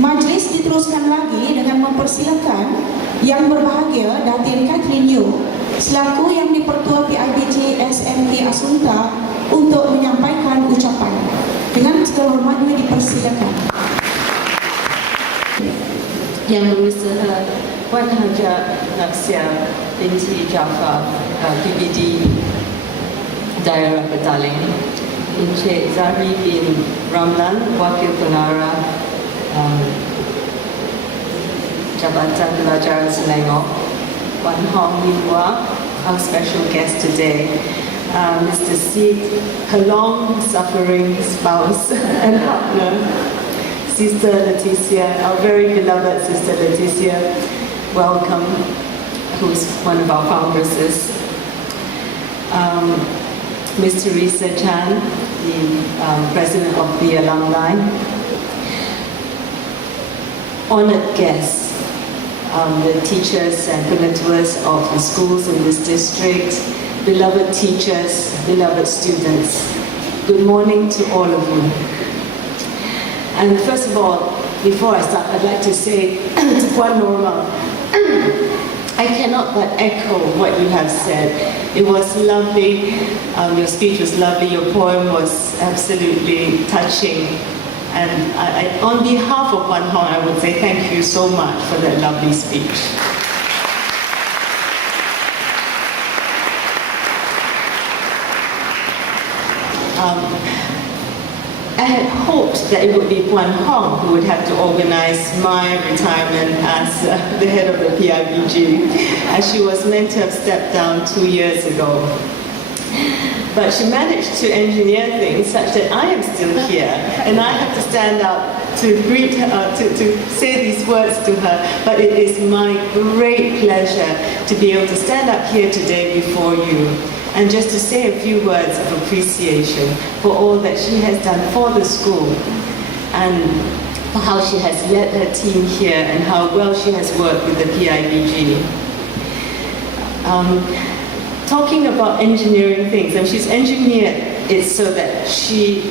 Majlis diteruskan lagi dengan mempersilakan Yang Berbahagia Datin Kathleen Yeoh selaku Yang Dipertua PIBG SMK Assunta untuk menyampaikan ucapan. Dengan segala hormatnya dipersilakan. Yang Berusaha Wan Haja Naksia binti Jafar PBD Daerah Petaling, Encik Zahri bin Ramlan Wakil Pengarah Jabatan Pelajaran Selangor, Wan Hong Min Wah, our special guest today, Mr. Sid, her long-suffering spouse and partner, Sister Leticia, our very beloved Sister Leticia, welcome, who's one of our foundresses. Ms. Teresa Chan, the President of the Alumni. Honored guests, the teachers and Dipertuas of the schools in this district, beloved teachers, beloved students, good morning to all of you. And first of all, before I start, I'd like to say to Puan Norma, I cannot but echo what you have said. It was lovely, your speech was lovely, your poem was absolutely touching. And on behalf of Wan Hong, I would say thank you so much for that lovely speech. I had hoped that it would be Wan Hong who would have to organize my retirement as the head of the PIBG, as she was meant to have stepped down 2 years ago. But she managed to engineer things such that I am still here, and I have to stand up to greet her, to say these words to her. But it is my great pleasure to be able to stand up here today before you, and just to say a few words of appreciation for all that she has done for the school, and for how she has led her team here, and how well she has worked with the PIBG. Talking about engineering things, and she's engineered it so that she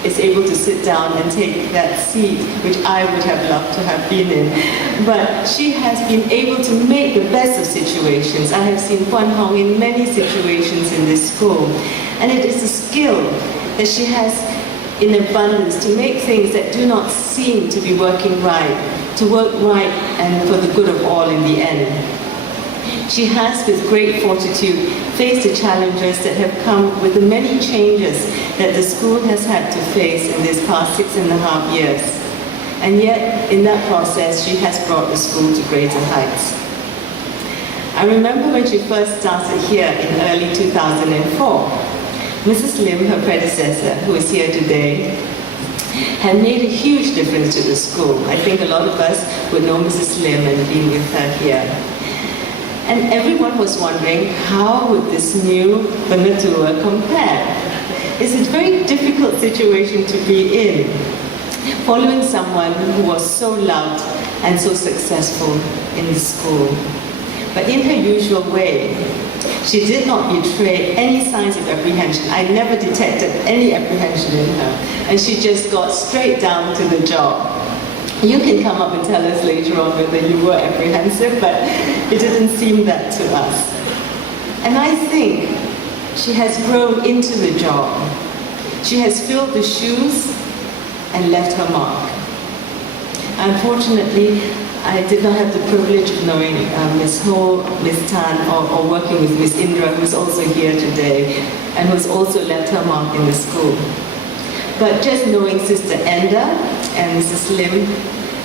is able to sit down and take that seat, which I would have loved to have been in. But she has been able to make the best of situations. I have seen Wan Hong in many situations in this school, and it is a skill that she has in abundance to make things that do not seem to be working right, to work right and for the good of all in the end. She has, with great fortitude, faced the challenges that have come with the many changes that the school has had to face in these past 6.5 years. And yet, in that process, she has brought the school to greater heights. I remember when she first started here in early 2004, Mrs. Lim, her predecessor, who is here today, had made a huge difference to the school. I think a lot of us would know Mrs. Lim and been with her here. And everyone was wondering, how would this new Dipertua compare? It's a very difficult situation to be in, following someone who was so loved and so successful in the school. But in her usual way, she did not betray any signs of apprehension. I never detected any apprehension in her, and she just got straight down to the job. You can come up and tell us later on whether you were apprehensive, but it didn't seem that to us. And I think she has grown into the job. She has filled the shoes and left her mark. Unfortunately, I did not have the privilege of knowing Ms. Ho, Ms. Tan, or working with Ms. Indra, who's also here today, and who's also left her mark in the school. But just knowing Sister Enda and Mrs. Lim,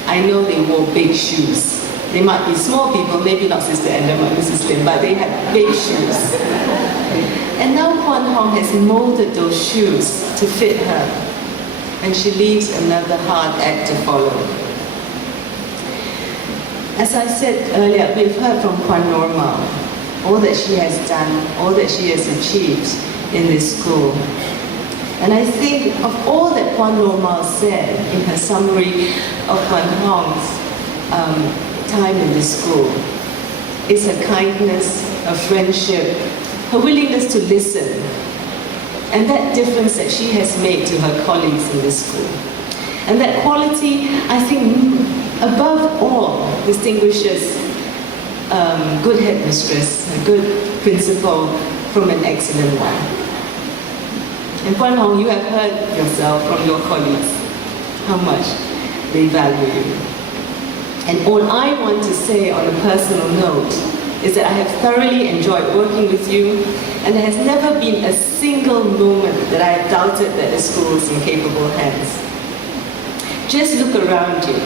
I know they wore big shoes. They might be small people, maybe not Sister Enda, but Mrs. Lim, but they had big shoes. And now Wan Hong has molded those shoes to fit her, and she leaves another hard act to follow. As I said earlier, we've heard from Puan Norma, all that she has done, all that she has achieved in this school. And I think of all that Puan Norma said in her summary of Wan Hong's time in this school, is her kindness, her friendship, her willingness to listen, and that difference that she has made to her colleagues in this school. And that quality, I think, above all, distinguishes good headmistress, a good principal from an excellent one. And Puan Hong, you have heard yourself from your colleagues how much they value you. And all I want to say on a personal note is that I have thoroughly enjoyed working with you, and there has never been a single moment that I have doubted that the school is in capable hands. Just look around you,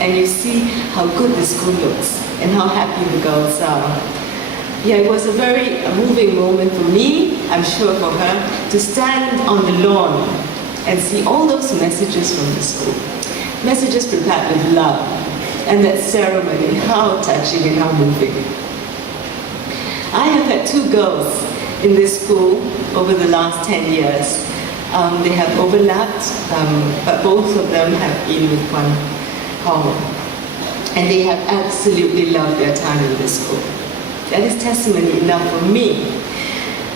and you see how good the school looks, and how happy the girls are. Yeah, it was a very moving moment for me, I'm sure for her, to stand on the lawn and see all those messages from the school. Messages prepared with love, and that ceremony, how touching and how moving. I have had 2 girls in this school over the last 10 years. They have overlapped, but both of them have been with Puan Hong. And they have absolutely loved their time in this school. That is testimony enough for me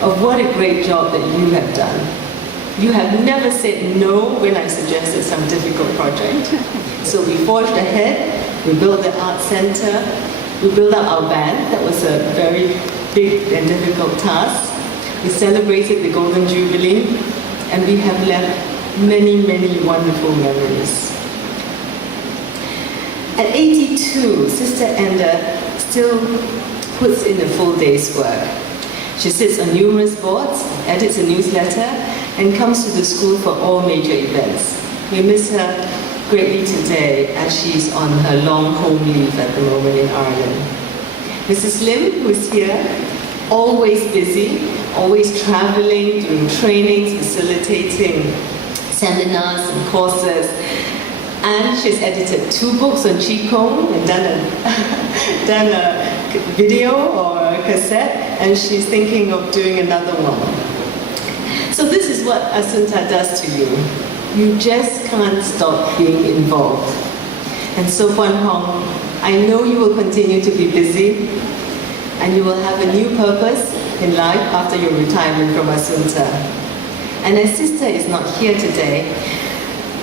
of what a great job that you have done. You have never said no when I suggested some difficult project. So we forged ahead, we built the art center, we built up our band. That was a very big and difficult task. We celebrated the Golden Jubilee, and we have left many, many wonderful memories. At 82, Sister Enda still puts in a full day's work. She sits on numerous boards, edits a newsletter, and comes to the school for all major events. We miss her greatly today as she's on her long home leave at the moment in Ireland. Mrs. Lim, who's here, always busy, always traveling, doing trainings, facilitating seminars and courses. And she's edited 2 books on Qigong and done a video or a cassette, and she's thinking of doing another one. So this is what Assunta does to you. You just can't stop being involved. And so Puan Hong, I know you will continue to be busy, and you will have a new purpose in life after your retirement from Assunta. And as Sister is not here today,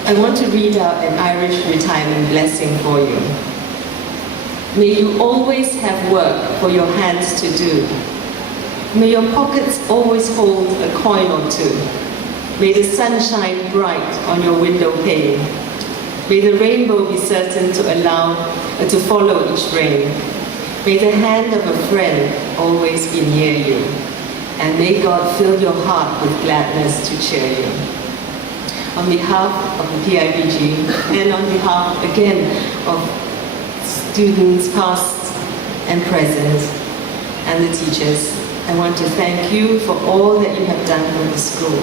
I want to read out an Irish retirement blessing for you. May you always have work for your hands to do. May your pockets always hold a coin or 2. May the sun shine bright on your window pane. May the rainbow be certain to follow each rain. May the hand of a friend always be near you. And may God fill your heart with gladness to cheer you. On behalf of the PIBG, and on behalf, again, of students past and present, and the teachers, I want to thank you for all that you have done for the school,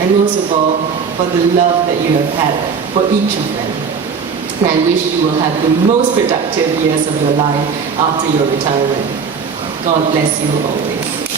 and most of all, for the love that you have had for each of them. And I wish you will have the most productive years of your life after your retirement. God bless you always.